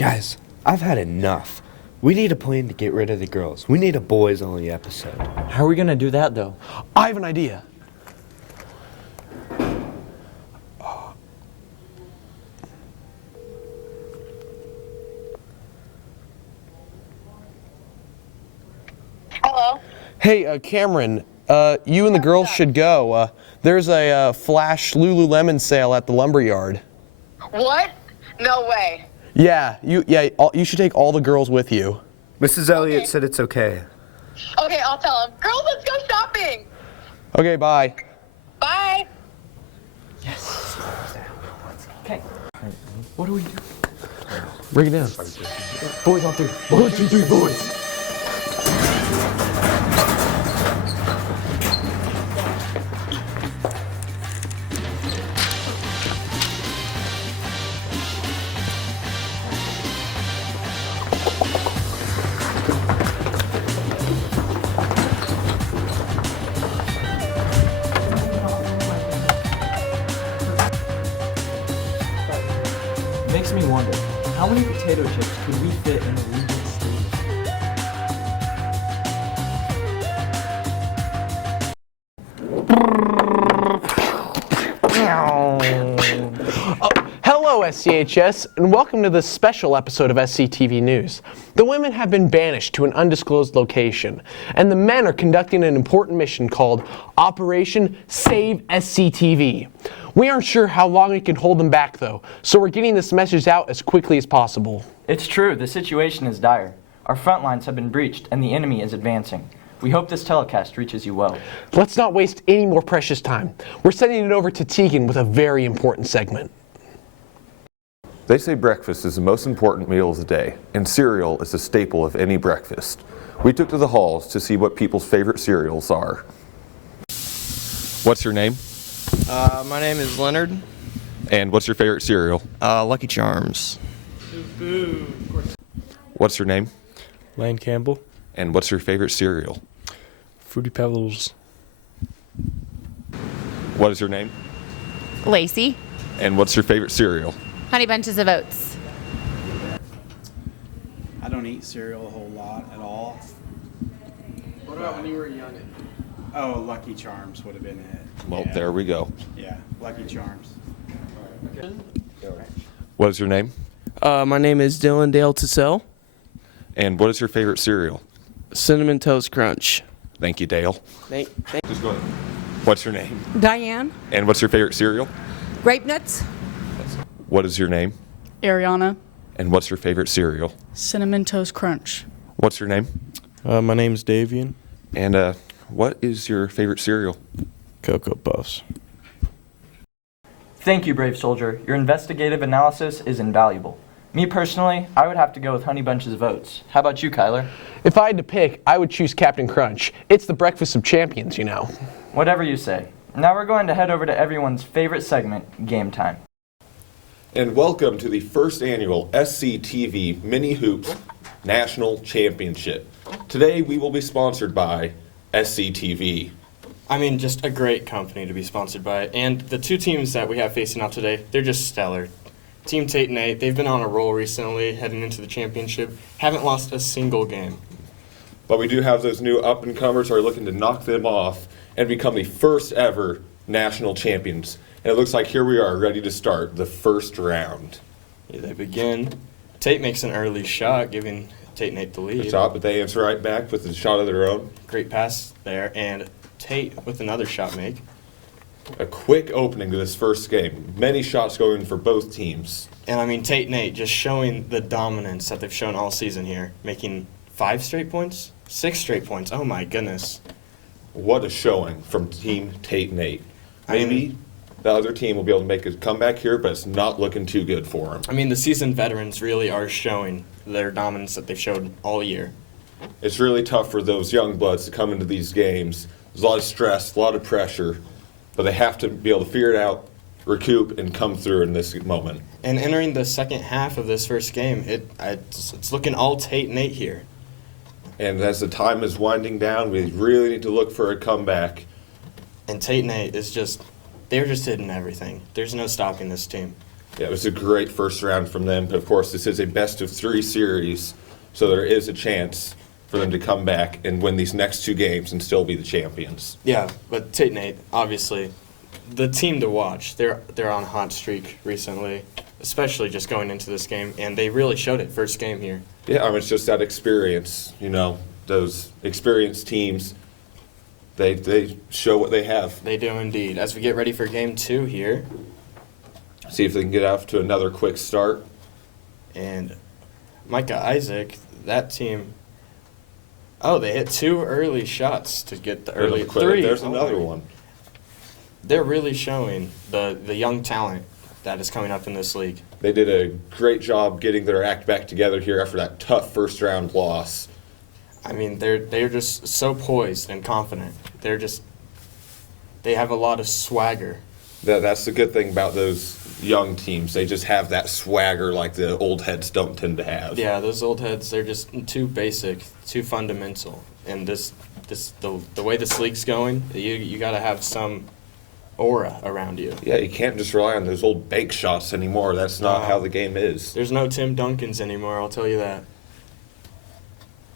Guys, I've had enough. We need a plan to get rid of the girls. We need a boys-only episode. How are we gonna do that, though? I have an idea. Hello? Hey, Cameron, you and the girls should go. There's a flash Lululemon sale at the lumberyard. What? No way. Yeah, you should take all the girls with you. Mrs. Elliott said it's okay. Okay, I'll tell him. Girls, let's go shopping. Okay, bye. Bye. Okay. What do we do? Break it down. Boys on three. 1, 2, 3, boys. Makes me wonder, how many potato chips could we fit in a Regent sleeve? Hello, SCHS, and welcome to this special episode of SCTV News. The women have been banished to an undisclosed location, and the men are conducting an important mission called Operation Save SCTV. We aren't sure how long we can hold them back, though, so we're getting this message out as quickly as possible. It's true, the situation is dire. Our front lines have been breached and the enemy is advancing. We hope this telecast reaches you well. Let's not waste any more precious time. We're sending it over to Tegan with a very important segment. They say breakfast is the most important meal of the day, and cereal is a staple of any breakfast. We took to the halls to see what people's favorite cereals are. What's your name? My name is Leonard. And what's your favorite cereal? Lucky Charms. What's your name? Lane Campbell. And what's your favorite cereal? Fruity Pebbles. What is your name? Lacey. And what's your favorite cereal? Honey Bunches of Oats. I don't eat cereal a whole lot at all. What about when you were young? Oh, Lucky Charms would have been it. Well, Yeah. there we go. Yeah, Lucky Charms. What is your name? My name is Dylan Dale Tassell. And what is your favorite cereal? Cinnamon Toast Crunch. Thank you, Dale. Thank Just go ahead. What's your name? Diane. And what's your favorite cereal? Grape Nuts. What is your name? Ariana. And what's your favorite cereal? Cinnamon Toast Crunch. What's your name? My name's Davian. And what is your favorite cereal? Cocoa Puffs. Thank you, brave soldier. Your investigative analysis is invaluable. Me personally, I would have to go with Honey Bunches of Oats. How about you, Kyler? If I had to pick, I would choose Captain Crunch. It's the breakfast of champions, you know. Whatever you say. Now we're going to head over to everyone's favorite segment, Game Time. And welcome to the first annual SCTV Mini Hoops National Championship. Today we will be sponsored by SCTV. I mean, just a great company to be sponsored by. And the two teams that we have facing off today, they're just stellar. Team Tate and Nate, they've been on a roll recently, heading into the championship. Haven't lost a single game. But we do have those new up-and-comers who are looking to knock them off and become the first ever national champions. And it looks like here we are, ready to start the first round. Yeah, they begin. Tate makes an early shot, giving Tate and Nate the lead. Good shot, but they answer right back with a shot of their own. Great pass there, and Tate with another shot make. A quick opening to this first game. Many shots going for both teams. And I mean, Tate and Nate just showing the dominance that they've shown all season here, making 5 straight points, 6 straight points. Oh my goodness. What a showing from Team Tate and Nate. Maybe the other team will be able to make a comeback here, but it's not looking too good for them. I mean, the seasoned veterans really are showing their dominance that they've showed all year. It's really tough for those young bloods to come into these games. There's a lot of stress, a lot of pressure, but they have to be able to figure it out, recoup, and come through in this moment. And entering the second half of this first game, it's looking all Tate and Nate here. And as the time is winding down, we really need to look for a comeback. And Tate and Nate is just, they're just hitting everything. There's no stopping this team. Yeah, it was a great first round from them. But of course, this is a best of 3 series, so there is a chance for them to come back and win these next 2 games and still be the champions. Yeah, but Tate Nate, obviously, the team to watch. They're on a hot streak recently, especially just going into this game, and they really showed it first game here. Yeah, I mean, it's just that experience, those experienced teams, they show what they have. They do indeed. As we get ready for game 2 here, See if they can get off to another quick start. and Micah Isaac, that team, they hit 2 early shots to get the early Quick, 3. There's Oh another my- one. They're really showing the young talent that is coming up in this league. They did a great job getting their act back together here after that tough first round loss. I mean, they're just so poised and confident. They have a lot of swagger. That's the good thing about those young teams. They just have that swagger like the old heads don't tend to have. Yeah, those old heads, they're just too basic, too fundamental. And the way this league's going, you got to have some aura around you. Yeah, you can't just rely on those old bank shots anymore. That's not how the game is. There's no Tim Duncans anymore, I'll tell you that.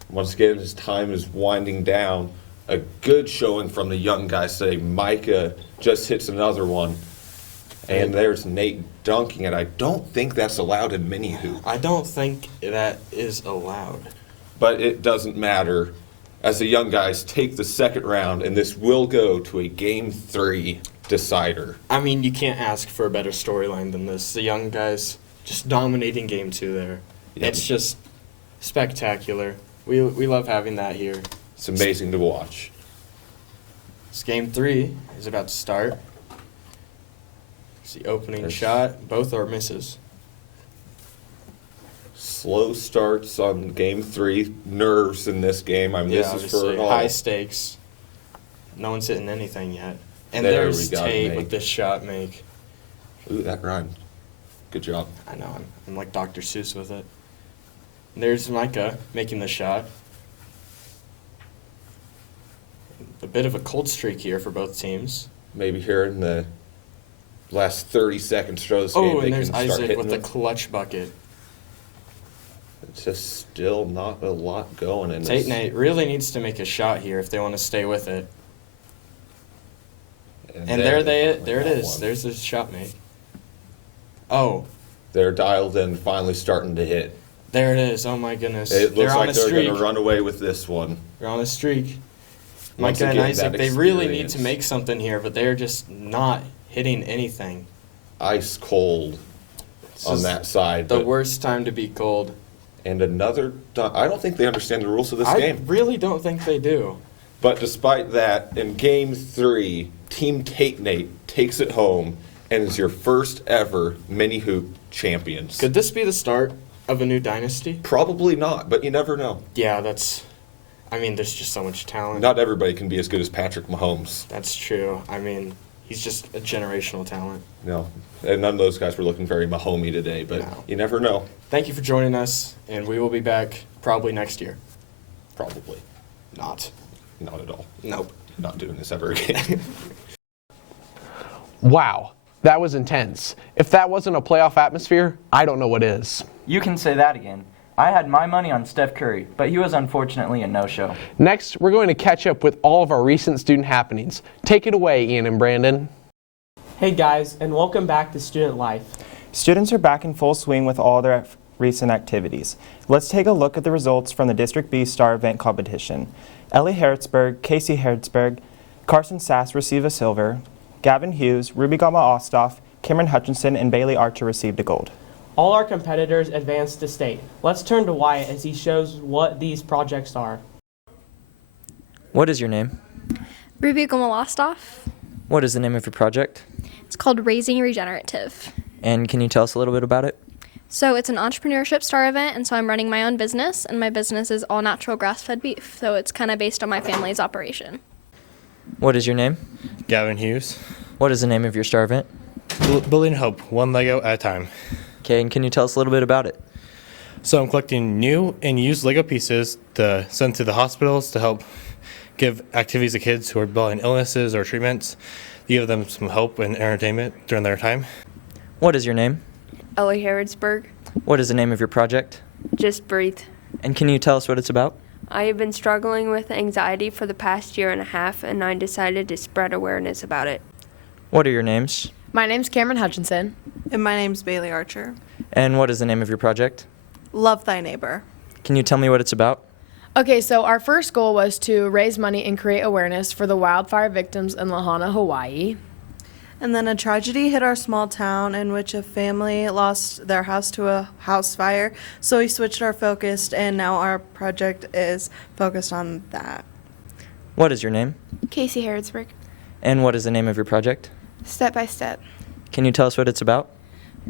Once again, his time is winding down. A good showing from the young guys today. Micah just hits another one. And there's Nate dunking it. I don't think that's allowed in mini hoop. I don't think that is allowed. But it doesn't matter as the young guys take the second round, and this will go to a Game 3 decider. I mean, you can't ask for a better storyline than this. The young guys just dominating game 2 there. Yep. It's just spectacular. We love having that here. It's amazing to watch. This game 3 is about to start. It's the opening shot. Both are misses. Slow starts on Game 3. Nerves in this game. This is for it all. High stakes. No one's hitting anything yet. And There there's we go, Tate Nate. with this shot make. Ooh, that rhymed. Good job. I know, I'm like Dr. Seuss with it. And there's Micah making the shot. A bit of a cold streak here for both teams. Maybe here in the last 30 seconds throw this game, Oh, they and there's can start Isaac hitting with the them. clutch bucket. It's just still not a lot going in Tate this. Nate really needs to make a shot here if they want to stay with it. And there it is. One. There's the shot make. Oh, They're dialed in, finally starting to hit. there it is. Oh my goodness. It looks they're on like a they're streak. going to run away with this one. They're on a streak. Once Micah and again, Isaac, that they really need to experience. make something here, but they're just not hitting anything. Ice cold This on is that side. The but- worst time to be cold. And another, I don't think they understand the rules of this I game. really don't think they do. But despite that, in Game 3, Team Tate Nate takes it home and is your first ever mini hoop champions. Could this be the start of a new dynasty? Probably not, but you never know. Yeah, there's just so much talent. Not everybody can be as good as Patrick Mahomes. That's true. He's just a generational talent. No, and none of those guys were looking very Mahomey today, but No. you never know. Thank you for joining us, and we will be back probably next year. Probably. Not. Not at all. Nope. Not doing this ever again. Wow, that was intense. If that wasn't a playoff atmosphere, I don't know what is. You can say that again. I had my money on Steph Curry, but he was unfortunately a no-show. Next, we're going to catch up with all of our recent student happenings. Take it away, Ian and Brandon. Hey guys, and welcome back to Student Life. Students are back in full swing with all their recent activities. Let's take a look at the results from the District B Star Event Competition. Ellie Hertzberg, Casey Hertzberg, Carson Sass receive a silver, Gavin Hughes, Ruby Gama Ostoff, Cameron Hutchinson, and Bailey Archer received a gold. All our competitors advanced to state. Let's turn to Wyatt as he shows what these projects are. What is your name? Ruby Gomolostoff. What is the name of your project? It's called Raising Regenerative. And can you tell us a little bit about it? So it's an entrepreneurship star event, and so I'm running my own business, and my business is all natural grass-fed beef. So it's kind of based on my family's operation. What is your name? Gavin Hughes. What is the name of your star event? Building Hope, one Lego at a time. Okay, and can you tell us a little bit about it? So I'm collecting new and used Lego pieces to send to the hospitals to help give activities to kids who are battling illnesses or treatments, to give them some hope and entertainment during their time. What is your name? Ellie Harrodsburg. What is the name of your project? Just breathe. And can you tell us what it's about? I have been struggling with anxiety for the past year and a half, and I decided to spread awareness about it. What are your names? My name's Cameron Hutchinson. And my name's Bailey Archer. And what is the name of your project? Love Thy Neighbor. Can you tell me what it's about? Okay, so our first goal was to raise money and create awareness for the wildfire victims in Lahaina, Hawaii. And then a tragedy hit our small town in which a family lost their house to a house fire. So we switched our focus, and now our project is focused on that. What is your name? Casey Harrodsburg. And what is the name of your project? Step by Step. Can you tell us what it's about?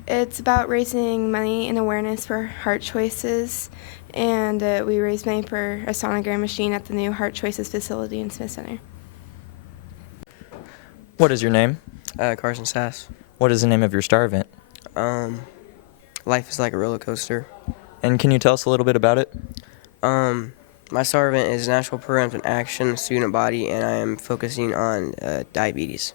It's about raising money and awareness for Heart Choices, and we raise money for a sonogram machine at the new Heart Choices facility in Smith Center. What is your name? Carson Sass. What is the name of your star event? Life is like a roller coaster. And can you tell us a little bit about it? My star event is National Programs in Action, Student Body, and I am focusing on diabetes.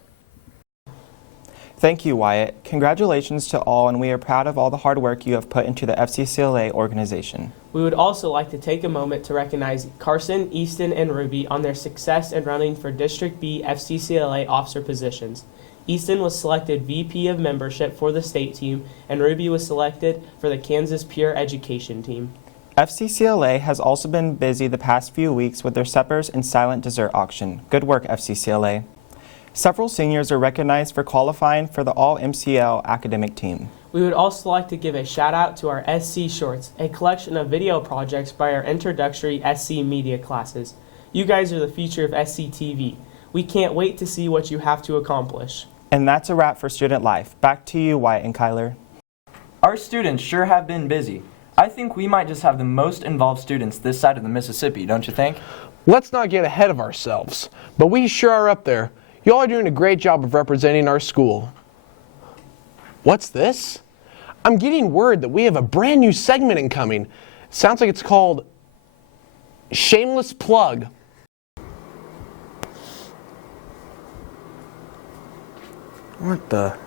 Thank you, Wyatt. Congratulations to all, and we are proud of all the hard work you have put into the FCCLA organization. We would also like to take a moment to recognize Carson, Easton, and Ruby on their success in running for District B FCCLA officer positions. Easton was selected VP of Membership for the state team, and Ruby was selected for the Kansas Pure Education team. FCCLA has also been busy the past few weeks with their suppers and silent dessert auction. Good work, FCCLA. Several seniors are recognized for qualifying for the All-MCL academic team. We would also like to give a shout out to our SC Shorts, a collection of video projects by our introductory SC media classes. You guys are the future of SCTV. We can't wait to see what you have to accomplish. And that's a wrap for Student Life. Back to you, Wyatt and Kyler. Our students sure have been busy. I think we might just have the most involved students this side of the Mississippi, don't you think? Let's not get ahead of ourselves, but we sure are up there. Y'all are doing a great job of representing our school. What's this? I'm getting word that we have a brand new segment incoming. Sounds like it's called Shameless Plug. What the?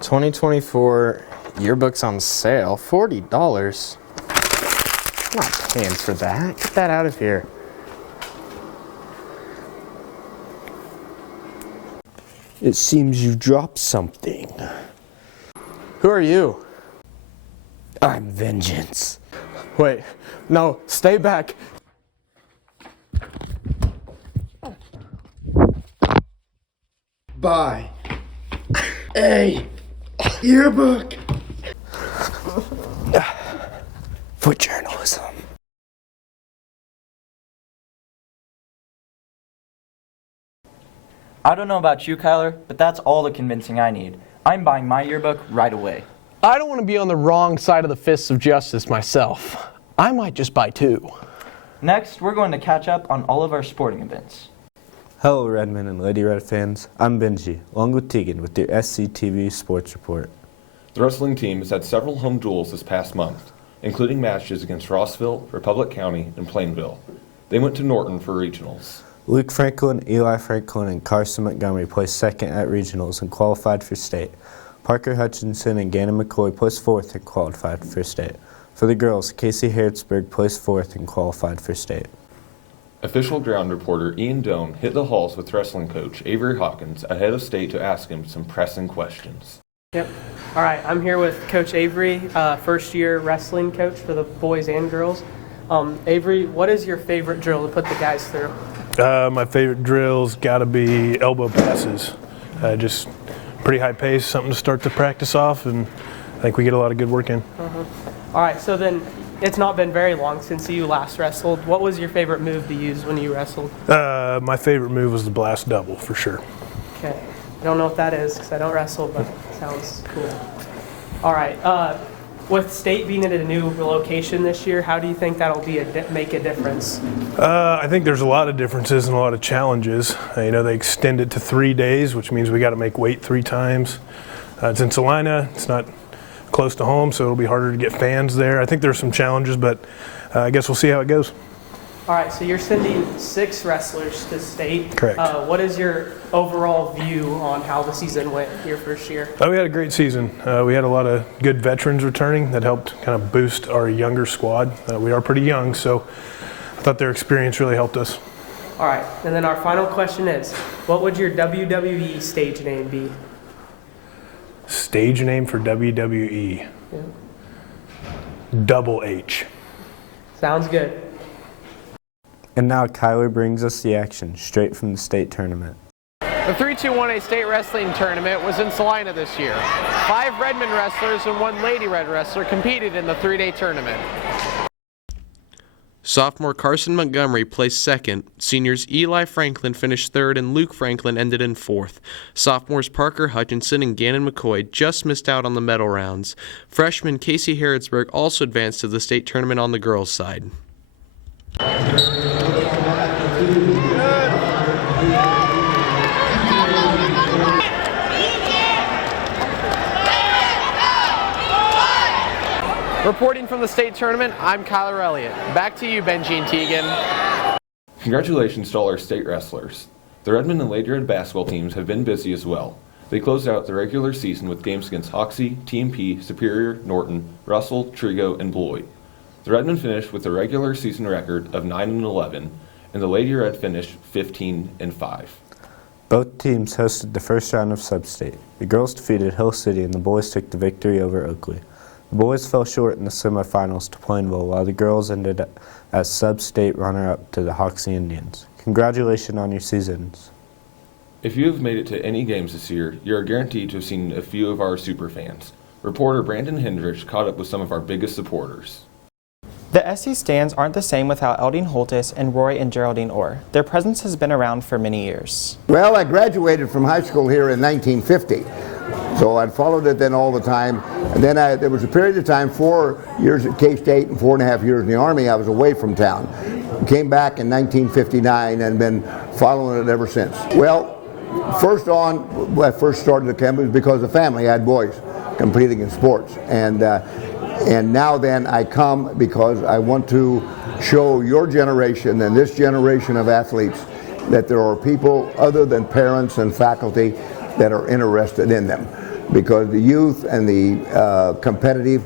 2024 yearbook's on sale, $40. I'm not paying for that. Get that out of here. It seems you dropped something. Who are you? I'm Vengeance. Wait, no, stay back. Bye. Hey, yearbook. For journalism. I don't know about you, Kyler, but that's all the convincing I need. I'm buying my yearbook right away. I don't want to be on the wrong side of the fists of justice myself. I might just buy two. Next, we're going to catch up on all of our sporting events. Hello, Redmond and Lady Red fans. I'm Benji, along with Tegan, with your SCTV Sports Report. The wrestling team has had several home duels this past month, including matches against Rossville, Republic County, and Plainville. They went to Norton for regionals. Luke Franklin, Eli Franklin, and Carson Montgomery placed second at regionals and qualified for state. Parker Hutchinson and Gannon McCoy placed fourth and qualified for state. For the girls, Casey Harrodsburg placed fourth and qualified for state. Official ground reporter Ian Doan hit the halls with wrestling coach Avery Hawkins ahead of state to ask him some pressing questions. Yep. All right, I'm here with Coach Avery, first-year wrestling coach for the boys and girls. Avery, what is your favorite drill to put the guys through? My favorite drill's got to be elbow passes. Just pretty high pace, something to start the practice off, and I think we get a lot of good work in. All right, so then it's not been very long since you last wrestled. What was your favorite move to use when you wrestled? My favorite move was the blast double, for sure. Okay. I don't know what that is because I don't wrestle, but it sounds cool. All right. With state being at a new location this year, how do you think that'll make a difference? I think there's a lot of differences and a lot of challenges. They extend it to 3 days, which means we got to make weight 3 times. It's in Salina. It's not close to home, so it'll be harder to get fans there. I think there's some challenges, but I guess we'll see how it goes. All right, so you're sending 6 wrestlers to state. Correct. What is your overall view on how the season went your first year? We had a great season. We had a lot of good veterans returning that helped kind of boost our younger squad. We are pretty young, so I thought their experience really helped us. All right, and then our final question is, what would your WWE stage name be? Stage name for WWE? Yeah. Double H. Sounds good. And now Kyler brings us the action straight from the state tournament. The 3-2-1A state wrestling tournament was in Salina this year. 5 Redmond wrestlers and 1 Lady Red wrestler competed in the 3-day tournament. Sophomore Carson Montgomery placed second. Seniors Eli Franklin finished third and Luke Franklin ended in fourth. Sophomores Parker Hutchinson and Gannon McCoy just missed out on the medal rounds. Freshman Casey Harrodsburg also advanced to the state tournament on the girls' side. Reporting from the state tournament, I'm Kyler Elliott. Back to you, Benji and Tegan. Congratulations to all our state wrestlers. The Redmond and Lady Red basketball teams have been busy as well. They closed out the regular season with games against Hoxie, TMP, Superior, Norton, Russell, Trigo, and Beloit. The Redmond finished with a regular season record of 9-11, and the Lady Red finished 15-5. Both teams hosted the first round of Sub-State. The girls defeated Hill City and the boys took the victory over Oakley. The boys fell short in the semifinals to Plainville, while the girls ended as Sub-State runner-up to the Hoxie Indians. Congratulations on your seasons. If you have made it to any games this year, you are guaranteed to have seen a few of our super fans. Reporter Brandon Hendrich caught up with some of our biggest supporters. The SC stands aren't the same without Eldine Holtis and Roy and Geraldine Orr. Their presence has been around for many years. Well, I graduated from high school here in 1950. So I'd followed it then all the time. And then there was a period of time, 4 years at K-State and 4.5 years in the Army, I was away from town. Came back in 1959 and been following it ever since. Well, first on, when I first started the camp, it was because the family had boys competing in sports. And now then I come because I want to show your generation and this generation of athletes that there are people other than parents and faculty that are interested in them, because the youth and the competitive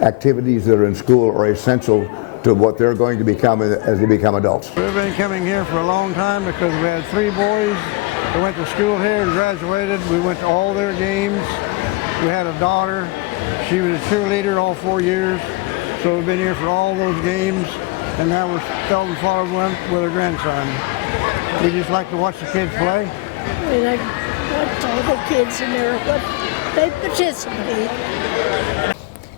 activities that are in school are essential to what they're going to become as they become adults. We've been coming here for a long time because we had 3 boys that went to school here and graduated. We went to all their games. We had a daughter. She was a cheerleader all 4 years, so we've been here for all those games, and now we're felt and followed with our grandson. We just like to watch the kids play. We like watch all the kids in there, but they participate.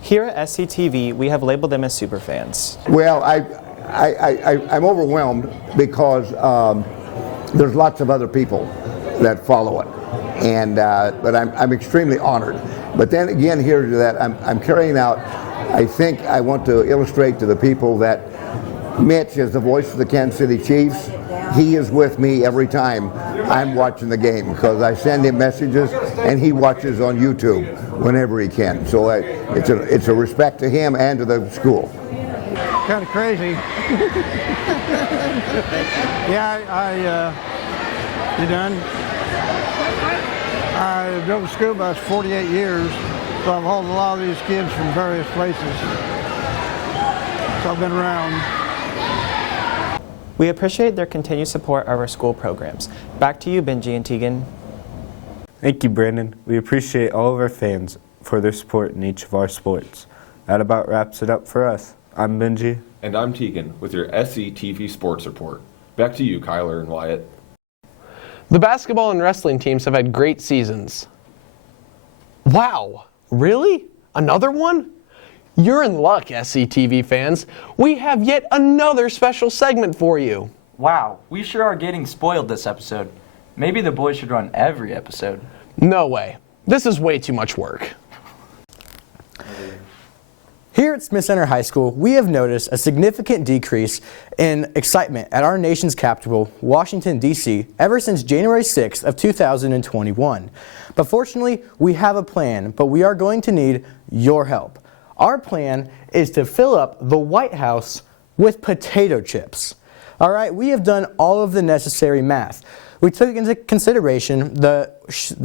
Here at SCTV, we have labeled them as super fans. Well, I'm overwhelmed because there's lots of other people that follow it, and but I'm extremely honored. But then again, here to that, I'm carrying out. I think I want to illustrate to the people that Mitch is the voice of the Kansas City Chiefs. He is with me every time I'm watching the game because I send him messages and he watches on YouTube whenever he can. So it's a respect to him and to the school. Kind of crazy. Yeah, you done? I drove a school bus 48 years, so I've hauled a lot of these kids from various places. So I've been around. We appreciate their continued support of our school programs. Back to you, Benji and Tegan. Thank you, Brandon. We appreciate all of our fans for their support in each of our sports. That about wraps it up for us. I'm Benji. And I'm Tegan with your SCTV Sports Report. Back to you, Kyler and Wyatt. The basketball and wrestling teams have had great seasons. Wow, really? Another one? You're in luck, SCTV fans. We have yet another special segment for you. Wow, we sure are getting spoiled this episode. Maybe the boys should run every episode. No way. This is way too much work. Here at Smith Center High School, we have noticed a significant decrease in excitement at our nation's capital, Washington, D.C., ever since January 6th of 2021. But fortunately, we have a plan, but we are going to need your help. Our plan is to fill up the White House with potato chips. All right, we have done all of the necessary math. We took into consideration the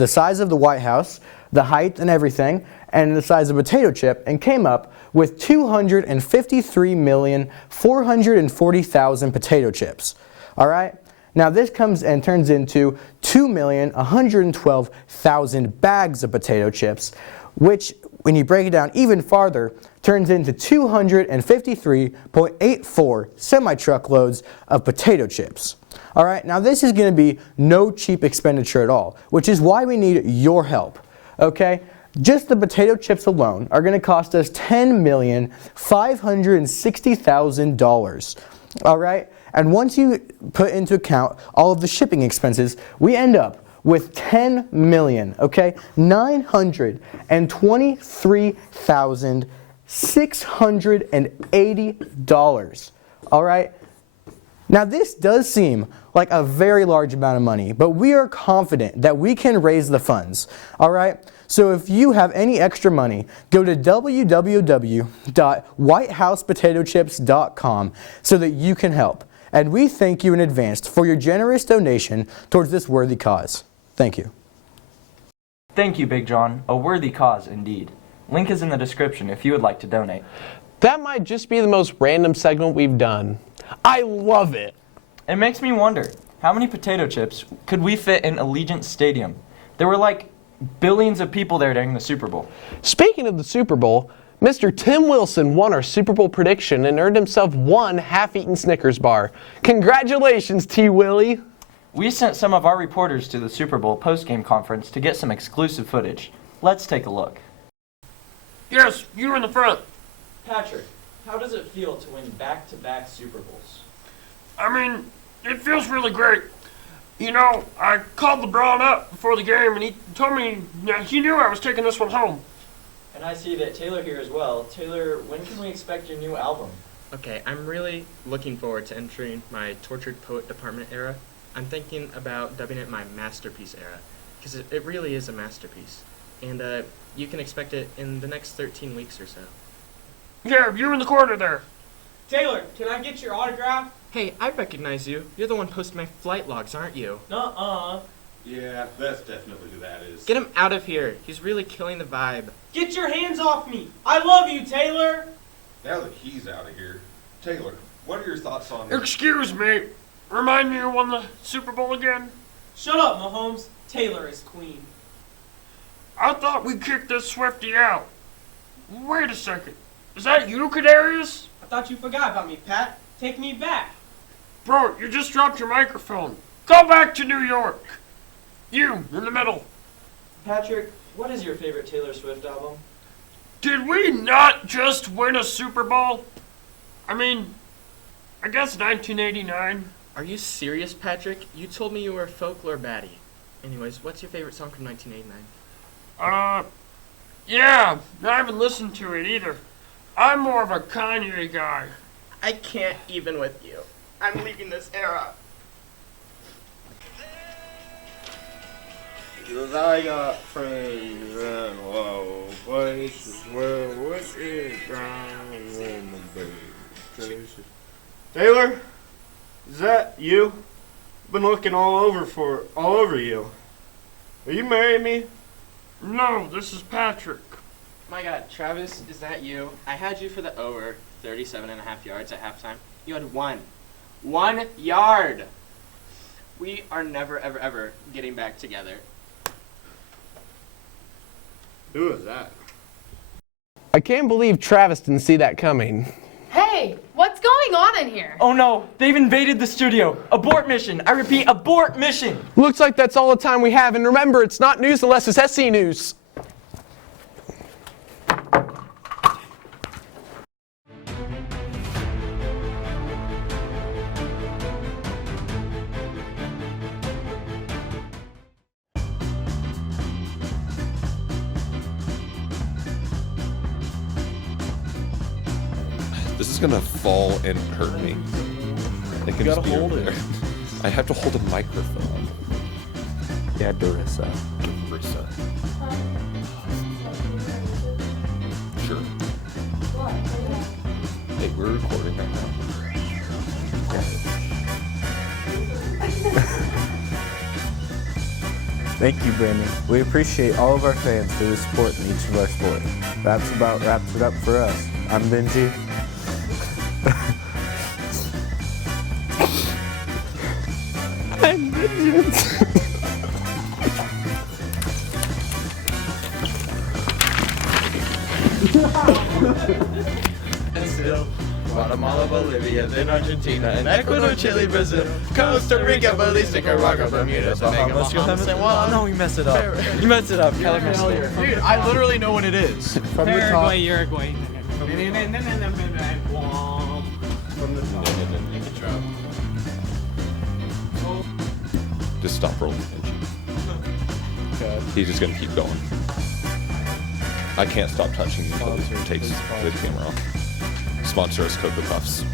size of the White House, the height and everything, and the size of a potato chip, and came up with 253,440,000 potato chips. All right? Now this comes and turns into 2,112,000 bags of potato chips, which, when you break it down even farther, turns into 253.84 semi-truckloads of potato chips. All right, now this is going to be no cheap expenditure at all, which is why we need your help, okay? Just the potato chips alone are going to cost us $10,560,000, all right? And once you put into account all of the shipping expenses, we end up with $10 million, okay? $923,680, all right? Now this does seem like a very large amount of money, but we are confident that we can raise the funds, all right? So if you have any extra money, go to www.whitehousepotatochips.com so that you can help. And we thank you in advance for your generous donation towards this worthy cause. Thank you. Thank you, Big John. A worthy cause indeed. Link is in the description if you would like to donate. That might just be the most random segment we've done. I love it. It makes me wonder, how many potato chips could we fit in Allegiant Stadium? There were like billions of people there during the Super Bowl. Speaking of the Super Bowl, Mr. Tim Wilson won our Super Bowl prediction and earned himself one half-eaten Snickers bar. Congratulations, T. Willie. We sent some of our reporters to the Super Bowl postgame conference to get some exclusive footage. Let's take a look. Yes, you're in the front. Patrick, how does it feel to win back-to-back Super Bowls? I mean, it feels really great. You know, I called LeBron up before the game, and he told me he knew I was taking this one home. And I see that Taylor here as well. Taylor, when can we expect your new album? Okay, I'm really looking forward to entering my Tortured Poet Department era. I'm thinking about dubbing it my Masterpiece era, because it really is a masterpiece. And you can expect it in the next 13 weeks or so. Yeah, you're in the corner there. Taylor, can I get your autograph? Hey, I recognize you. You're the one posting my flight logs, aren't you? Nuh-uh. Yeah, that's definitely who that is. Get him out of here. He's really killing the vibe. Get your hands off me. I love you, Taylor. Now that he's out of here, Taylor, what are your thoughts on... Excuse me. Remind me who won the Super Bowl again? Shut up, Mahomes. Taylor is queen. I thought we kicked this Swiftie out. Wait a second. Is that you, Kadarius? I thought you forgot about me, Pat. Take me back. Bro, you just dropped your microphone. Go back to New York. You, in the middle. Patrick, what is your favorite Taylor Swift album? Did we not just win a Super Bowl? I mean, I guess 1989. Are you serious, Patrick? You told me you were a folklore baddie. Anyways, what's your favorite song from 1989? Yeah, I haven't listened to it either. I'm more of a Kanye guy. I can't even with you. I'm leaving this era. Cause I got friends in low places where whiskey drowns in the booze. Taylor, is that you? I've been looking all over you. Will you marry me? No, this is Patrick. My God, Travis, is that you? I had you for the over 37.5 yards at halftime. You had 1 yard. We are never, ever, ever getting back together. Who is that? I can't believe Travis didn't see that coming. Hey, what's going on in here? Oh no, they've invaded the studio. Abort mission. I repeat, abort mission. Looks like that's all the time we have, and remember, it's not news unless it's SC News. This is gonna fall and hurt me. It can You gotta just be hold over it. there. I have to hold a microphone. Yeah, Darissa. Darissa. Sure. Hey, we're recording right now. Got it. Thank you, Brandon. We appreciate all of our fans for the support in each of our sports. That's about wraps it up for us. I'm Benji. I'm Benji. Guatemala, Bolivia, then Argentina, and Ecuador, Chile, Brazil, Costa Rica, Belize, Nicaragua, Bermuda, Bahamas, Guatemala. No, you messed it up. You messed it up. Keller messed it up. Dude, I literally know what it is. From the top. Uruguay. From the top. Just stop rolling, Benji. Okay. He's just gonna keep going. I can't stop touching you until he takes the camera off. Sponsor us, Cocoa Puffs.